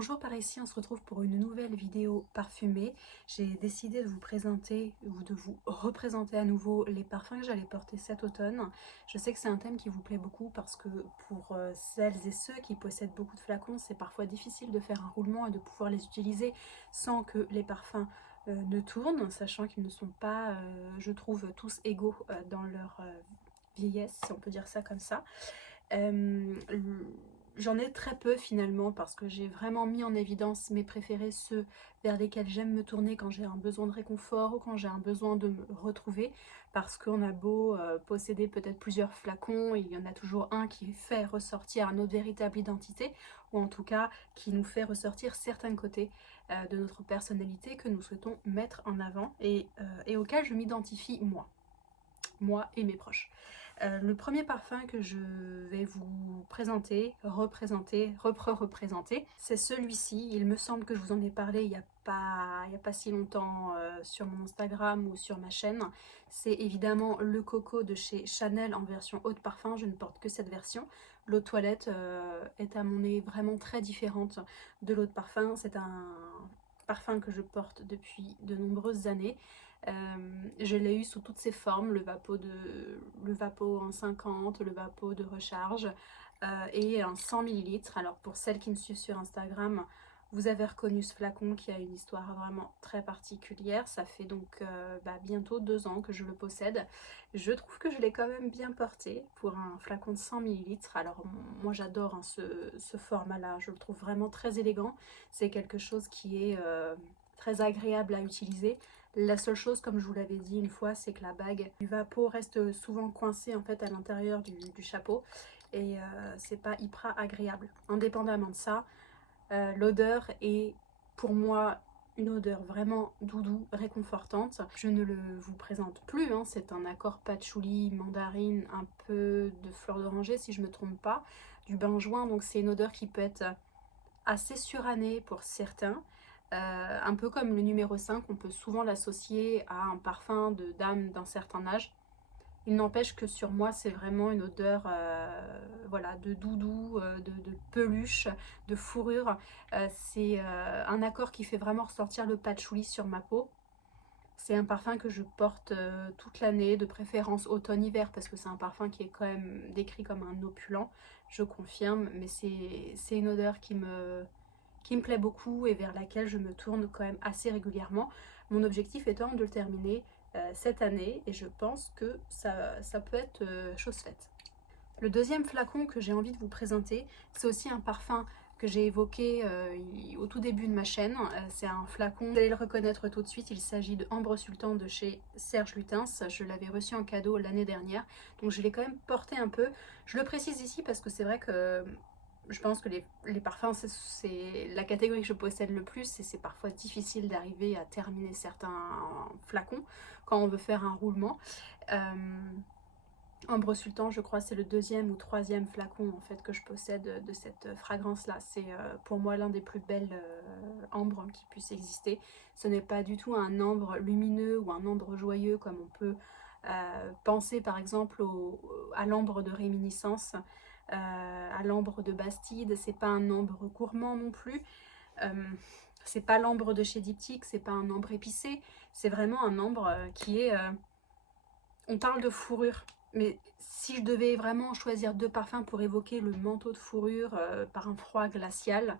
Bonjour, par ici on se retrouve pour une nouvelle vidéo parfumée. J'ai décidé de vous présenter ou de vous représenter à nouveau les parfums que j'allais porter cet automne. Je sais que c'est un thème qui vous plaît beaucoup parce que pour celles et ceux qui possèdent beaucoup de flacons, c'est parfois difficile de faire un roulement et de pouvoir les utiliser sans que les parfums ne tournent, sachant qu'ils ne sont pas, je trouve, tous égaux dans leur vieillesse, si on peut dire ça comme ça. J'en ai très peu finalement parce que j'ai vraiment mis en évidence mes préférés, ceux vers lesquels j'aime me tourner quand j'ai un besoin de réconfort ou quand j'ai un besoin de me retrouver, parce qu'on a beau posséder peut-être plusieurs flacons, il y en a toujours un qui fait ressortir notre véritable identité, ou en tout cas qui nous fait ressortir certains côtés de notre personnalité que nous souhaitons mettre en avant et auquel je m'identifie moi et mes proches. Le premier parfum que je vais vous présenter, représenter, c'est celui-ci. Il me semble que je vous en ai parlé il n'y a pas si longtemps sur mon Instagram ou sur ma chaîne. C'est évidemment le Coco de chez Chanel en version eau de parfum. Je ne porte que cette version. L'eau de toilette est à mon nez vraiment très différente de l'eau de parfum. C'est un parfum que je porte depuis de nombreuses années. Je l'ai eu sous toutes ses formes, le vapeau en 50, le vapeau de recharge et en 100 ml. Alors pour celles qui me suivent sur Instagram, vous avez reconnu ce flacon qui a une histoire vraiment très particulière. Ça fait donc bientôt 2 ans que je le possède. Je trouve que je l'ai quand même bien porté pour un flacon de 100 ml. Alors moi j'adore hein, ce format-là, je le trouve vraiment très élégant. C'est quelque chose qui est très agréable à utiliser. La seule chose, comme je vous l'avais dit une fois, c'est que la bague du vapeau reste souvent coincée en fait à l'intérieur du chapeau et c'est pas hyper agréable. Indépendamment de ça, l'odeur est pour moi une odeur vraiment doudou, réconfortante. Je ne le vous présente plus, hein, c'est un accord patchouli, mandarine, un peu de fleur d'oranger si je me trompe pas, du benjoin, donc c'est une odeur qui peut être assez surannée pour certains. Un peu comme le numéro 5, on peut souvent l'associer à un parfum de dame d'un certain âge. Il n'empêche que sur moi, c'est vraiment une odeur voilà, de doudou, de peluche, de fourrure. C'est un accord qui fait vraiment ressortir le patchouli sur ma peau. C'est un parfum que je porte toute l'année, de préférence automne-hiver, parce que c'est un parfum qui est quand même décrit comme un opulent, je confirme, mais c'est une odeur qui me plaît beaucoup et vers laquelle je me tourne quand même assez régulièrement. Mon objectif étant de le terminer cette année et je pense que ça peut être chose faite. Le deuxième flacon que j'ai envie de vous présenter, c'est aussi un parfum que j'ai évoqué au tout début de ma chaîne. C'est un flacon, vous allez le reconnaître tout de suite, il s'agit de Ambre Sultan de chez Serge Lutens. Je l'avais reçu en cadeau l'année dernière, donc je l'ai quand même porté un peu. Je le précise ici parce que c'est vrai que je pense que les parfums, c'est la catégorie que je possède le plus et c'est parfois difficile d'arriver à terminer certains flacons quand on veut faire un roulement. Ambre Sultan, je crois, c'est le deuxième ou troisième flacon en fait que je possède de cette fragrance-là. C'est pour moi l'un des plus belles ambres qui puissent exister. Ce n'est pas du tout un ambre lumineux ou un ambre joyeux comme on peut penser par exemple à l'ambre de réminiscence, à l'ambre de Bastide. C'est pas un ambre gourmand non plus. C'est pas l'ambre de chez Diptyque, c'est pas un ambre épicé. C'est vraiment un ambre qui est... on parle de fourrure. Mais si je devais vraiment choisir 2 parfums pour évoquer le manteau de fourrure par un froid glacial,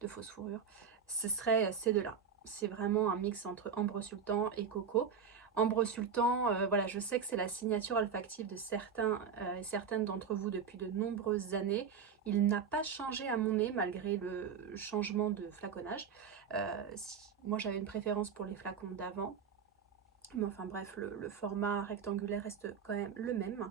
de fausse fourrure, ce serait ces deux-là. C'est vraiment un mix entre Ambre Sultan et Coco. Ambre Sultan, voilà, je sais que c'est la signature olfactive de certains et certaines d'entre vous depuis de nombreuses années. Il n'a pas changé à mon nez malgré le changement de flaconnage. Moi j'avais une préférence pour les flacons d'avant. Mais enfin bref, le format rectangulaire reste quand même le même.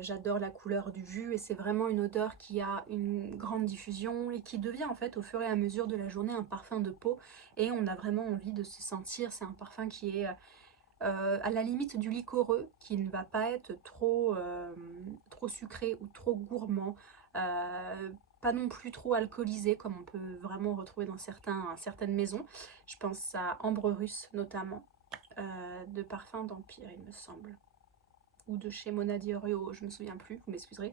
J'adore la couleur du jus et c'est vraiment une odeur qui a une grande diffusion et qui devient en fait au fur et à mesure de la journée un parfum de peau et on a vraiment envie de se sentir. C'est un parfum qui est à la limite du liquoreux, qui ne va pas être trop sucré ou trop gourmand. Pas non plus trop alcoolisé comme on peut vraiment retrouver dans certaines maisons. Je pense à Ambre Russe notamment. De parfum d'Empire il me semble, ou de chez Mona Diorio, je me souviens plus, vous m'excuserez.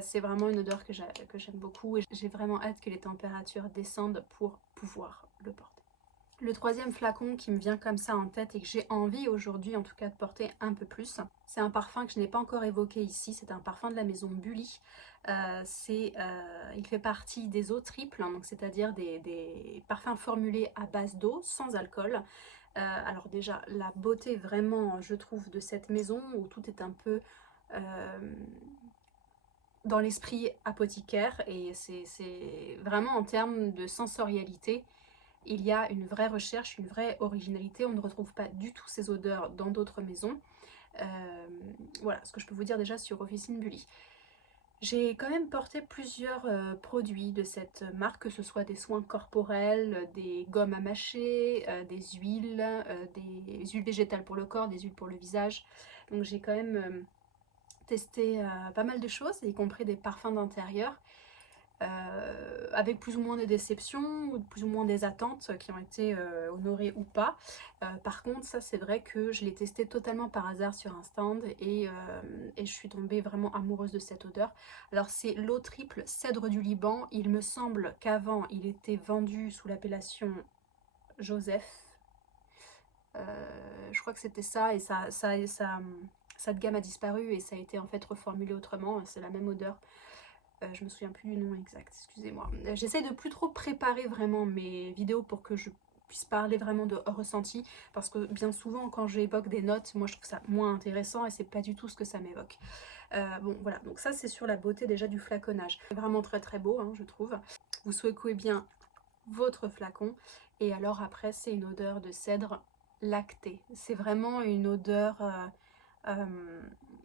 C'est vraiment une odeur que j'aime beaucoup et j'ai vraiment hâte que les températures descendent pour pouvoir le porter. Le troisième flacon qui me vient comme ça en tête et que j'ai envie aujourd'hui en tout cas de porter un peu plus, c'est un parfum que je n'ai pas encore évoqué ici, c'est un parfum de la maison Bully. Il fait partie des eaux triples, hein, donc c'est-à-dire des parfums formulés à base d'eau, sans alcool. Alors déjà, la beauté vraiment, je trouve, de cette maison où tout est un peu dans l'esprit apothicaire et c'est vraiment en termes de sensorialité. Il y a une vraie recherche, une vraie originalité. On ne retrouve pas du tout ces odeurs dans d'autres maisons. Voilà ce que je peux vous dire déjà sur Officine Bully. J'ai quand même porté plusieurs produits de cette marque, que ce soit des soins corporels, des gommes à mâcher, des huiles végétales pour le corps, des huiles pour le visage. Donc j'ai quand même testé pas mal de choses, y compris des parfums d'intérieur. Avec plus ou moins des déceptions ou plus ou moins des attentes qui ont été honorées ou pas. Par contre, ça c'est vrai que je l'ai testé totalement par hasard sur un stand et je suis tombée vraiment amoureuse de cette odeur. Alors c'est l'eau triple cèdre du Liban. Il me semble qu'avant il était vendu sous l'appellation Joseph. Je crois que c'était ça et cette gamme a disparu et ça a été en fait reformulé autrement. C'est la même odeur. Je me souviens plus du nom exact, excusez-moi. J'essaie de plus trop préparer vraiment mes vidéos pour que je puisse parler vraiment de ressenti, parce que bien souvent quand j'évoque des notes, moi je trouve ça moins intéressant et c'est pas du tout ce que ça m'évoque. Bon voilà, donc ça c'est sur la beauté déjà du flaconnage. C'est vraiment très très beau, hein, je trouve. Vous secouez bien votre flacon et alors après c'est une odeur de cèdre lacté. C'est vraiment une odeur...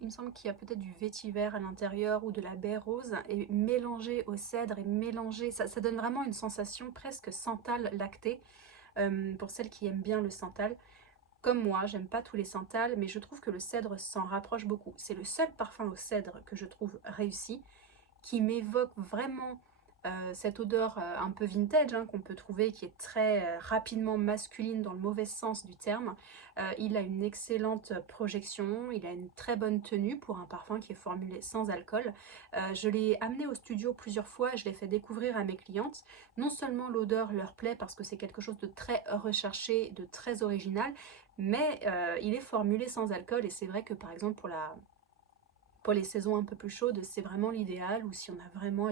il me semble qu'il y a peut-être du vétiver à l'intérieur ou de la baie rose et mélangé au cèdre et mélangé, ça donne vraiment une sensation presque santal lacté pour celles qui aiment bien le santal. Comme moi, j'aime pas tous les santals, mais je trouve que le cèdre s'en rapproche beaucoup. C'est le seul parfum au cèdre que je trouve réussi, qui m'évoque vraiment cette odeur un peu vintage hein, qu'on peut trouver, qui est très rapidement masculine dans le mauvais sens du terme. Il a une excellente projection, il a une très bonne tenue pour un parfum qui est formulé sans alcool. Je l'ai amené au studio plusieurs fois, je l'ai fait découvrir à mes clientes. Non seulement l'odeur leur plaît parce que c'est quelque chose de très recherché, de très original, mais il est formulé sans alcool et c'est vrai que par exemple pour les saisons un peu plus chaudes, c'est vraiment l'idéal, ou si on a vraiment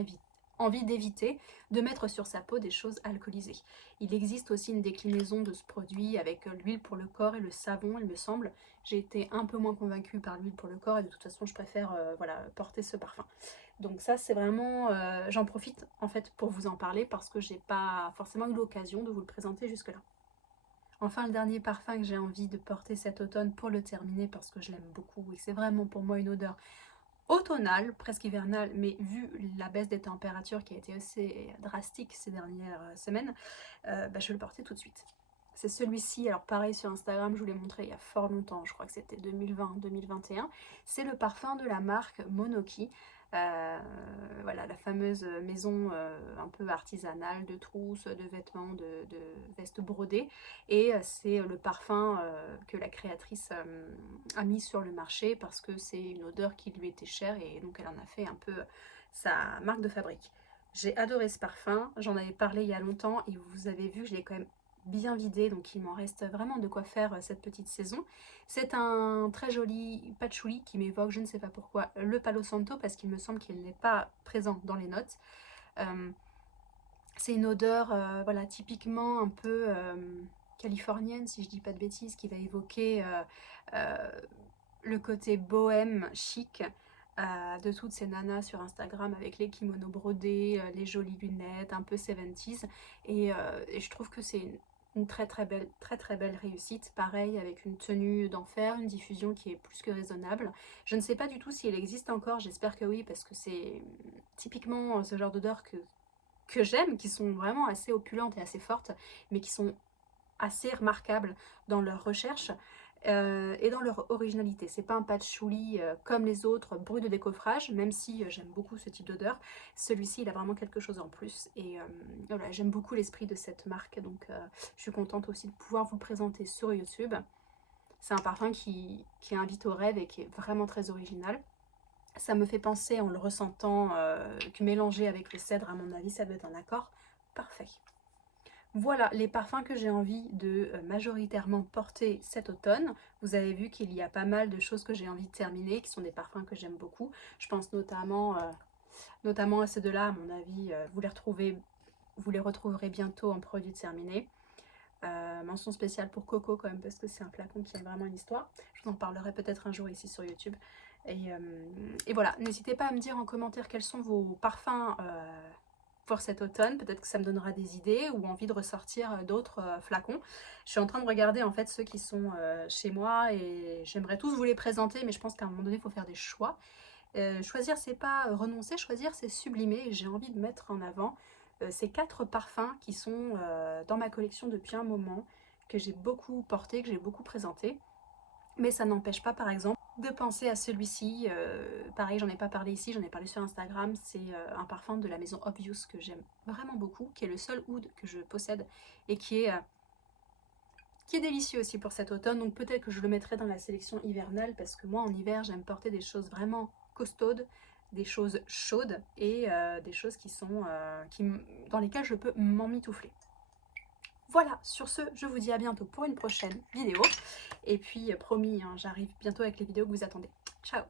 envie d'éviter de mettre sur sa peau des choses alcoolisées. Il existe aussi une déclinaison de ce produit avec l'huile pour le corps et le savon, il me semble. J'ai été un peu moins convaincue par l'huile pour le corps et de toute façon je préfère voilà, porter ce parfum. Donc ça c'est vraiment, j'en profite en fait pour vous en parler parce que j'ai pas forcément eu l'occasion de vous le présenter jusque là. Enfin, le dernier parfum que j'ai envie de porter cet automne pour le terminer parce que je l'aime beaucoup et c'est vraiment pour moi une odeur automnale, presque hivernale, mais vu la baisse des températures qui a été assez drastique ces dernières semaines, je vais le porter tout de suite. C'est celui-ci, alors pareil sur Instagram, je vous l'ai montré il y a fort longtemps, je crois que c'était 2020-2021. C'est le parfum de la marque Monoki. Voilà, la fameuse maison un peu artisanale de trousses, de vêtements, de vestes brodées. Et c'est le parfum que la créatrice a mis sur le marché parce que c'est une odeur qui lui était chère et donc elle en a fait un peu sa marque de fabrique. J'ai adoré ce parfum, j'en avais parlé il y a longtemps et vous avez vu, je l'ai quand même bien vidé, donc il m'en reste vraiment de quoi faire cette petite saison. C'est un très joli patchouli qui m'évoque, je ne sais pas pourquoi, le Palo Santo parce qu'il me semble qu'il n'est pas présent dans les notes. C'est une odeur voilà, typiquement un peu californienne, si je dis pas de bêtises, qui va évoquer le côté bohème, chic, de toutes ces nanas sur Instagram avec les kimonos brodés, les jolies lunettes, un peu 70s. Et je trouve que c'est une très très belle réussite. Pareil, avec une tenue d'enfer, une diffusion qui est plus que raisonnable. Je ne sais pas du tout si elle existe encore, j'espère que oui, parce que c'est typiquement ce genre d'odeur que j'aime, qui sont vraiment assez opulentes et assez fortes, mais qui sont assez remarquables dans leur recherche et dans leur originalité. C'est pas un patchouli comme les autres, brut de décoffrage, même si j'aime beaucoup ce type d'odeur. Celui-ci, il a vraiment quelque chose en plus. Et voilà, j'aime beaucoup l'esprit de cette marque, donc je suis contente aussi de pouvoir vous le présenter sur YouTube. C'est un parfum qui invite au rêve et qui est vraiment très original. Ça me fait penser en le ressentant que mélangé avec le cèdre, à mon avis, ça doit être un accord parfait. Voilà les parfums que j'ai envie de majoritairement porter cet automne. Vous avez vu qu'il y a pas mal de choses que j'ai envie de terminer, qui sont des parfums que j'aime beaucoup. Je pense notamment à ces deux-là, à mon avis, vous les retrouverez bientôt en produit terminé. Mention spéciale pour Coco quand même, parce que c'est un flacon qui a vraiment une histoire. Je vous en parlerai peut-être un jour ici sur YouTube. Et voilà, n'hésitez pas à me dire en commentaire quels sont vos parfums pour cet automne. Peut-être que ça me donnera des idées ou envie de ressortir d'autres flacons. Je suis en train de regarder en fait ceux qui sont chez moi et j'aimerais tous vous les présenter, mais je pense qu'à un moment donné, il faut faire des choix. Choisir, c'est pas renoncer, choisir, c'est sublimer. Et j'ai envie de mettre en avant ces 4 parfums qui sont dans ma collection depuis un moment, que j'ai beaucoup porté, que j'ai beaucoup présenté. Mais ça n'empêche pas, par exemple, de penser à celui-ci. Pareil, j'en ai pas parlé ici, j'en ai parlé sur Instagram. C'est un parfum de la maison Obvious que j'aime vraiment beaucoup, qui est le seul oud que je possède et qui est délicieux aussi pour cet automne. Donc peut-être que je le mettrai dans la sélection hivernale, parce que moi en hiver j'aime porter des choses vraiment costaudes, des choses chaudes et des choses qui sont dans lesquelles je peux m'emmitoufler. Voilà, sur ce, je vous dis à bientôt pour une prochaine vidéo. Et puis promis, hein, j'arrive bientôt avec les vidéos que vous attendez. Ciao!